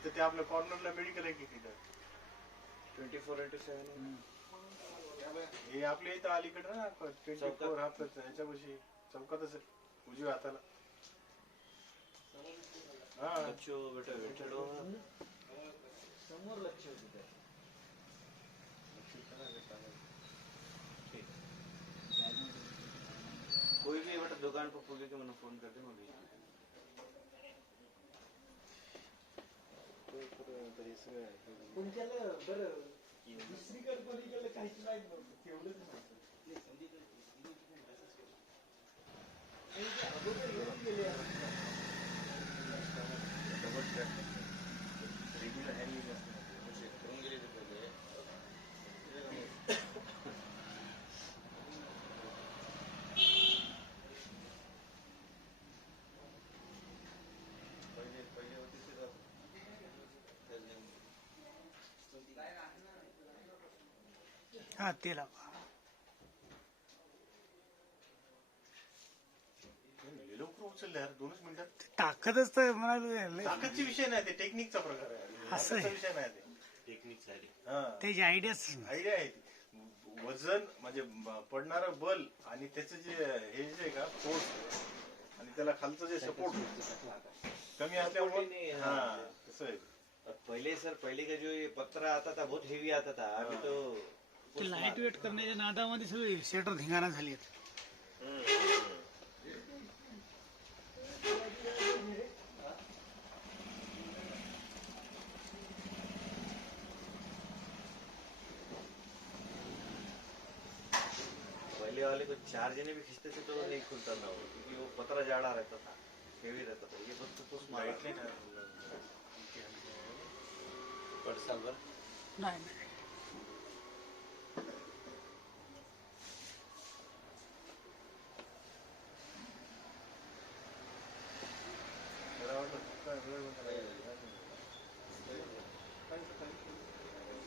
इथं ते आपल्या कॉर्नरला मेडिकल आहे की तिथं 24/7 हे आपल्या इथं अलीकडे ना 24 हाफच ह्याच्यापाशी चौकातच आहे उजव्या हाताला. हा बच्चो बेटा बैठो समोर लक्ष होते कोई भी बेटा दुकान पर पूछे तो मैंने फोन कर दे मैं भेज तुमच्याला बरं दुसरीकडे कोणीकडे काहीच माहित नव्हतं तेवढंच नव्हतं अगोदर येऊन गेले रेग्युलर हँडलिंग असते करून गेले पहिले होते हा ते लावा. लवकर उचलले यार 2च मिनिटात. ताकदच तर म्हणाले ताकदचा विषय नाही ते टेक्निकचा प्रकार आहे. असं आहे. ताकदचा विषय नाही ते टेक्निक आहे हा त्याची आयडियाच आयडिया आहे ती. वजन म्हणजे पडणारं बल आणि त्याचं जे हे जे आहे का फोर्स आणि त्याला खालचं जे सपोर्ट कमी असल्यामुळे हा तसं आहे. पहले सर पहले का जो ये पत्रा आता था बहुत हेवी आता था अभी तो ते लाईट वेट करण्याच्या नादामध्ये सगळे सेटर धिंगाणा झाली आहेत. पहले वाले को 4 जने भी खींचते थे तो नहीं खुलता था वो क्योंकि वो पतरा जाड़ा रहता था हेवी रहता था ये बस तो लाईट नाही ना. पड़साल भर नाही नाही मला वाटलं काय वेळ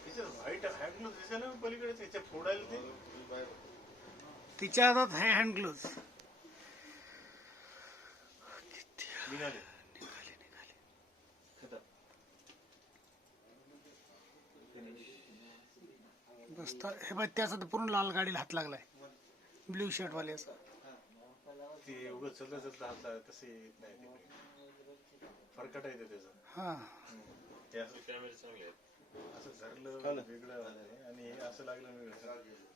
तिच्या व्हाईट हँडग्लोव दिसेल ना पलीकडेच याच्या फोडायला ते तिच्या हातात आहे हँड ग्लोव्ज. निघाले. खत्म बस तर हे बघ त्याचा तर पूर्ण लाल गाडीला हात लागलाय ब्ल्यू शर्ट वाल्याचा. ते उगाच चलता चलता हात तसे येत नाही ते फरकट आहे त्याचं. हा ते असं कॅमेरे चांगले आहेत. असं धरलं वेगळं आणि हे असं लागलं वेगळं.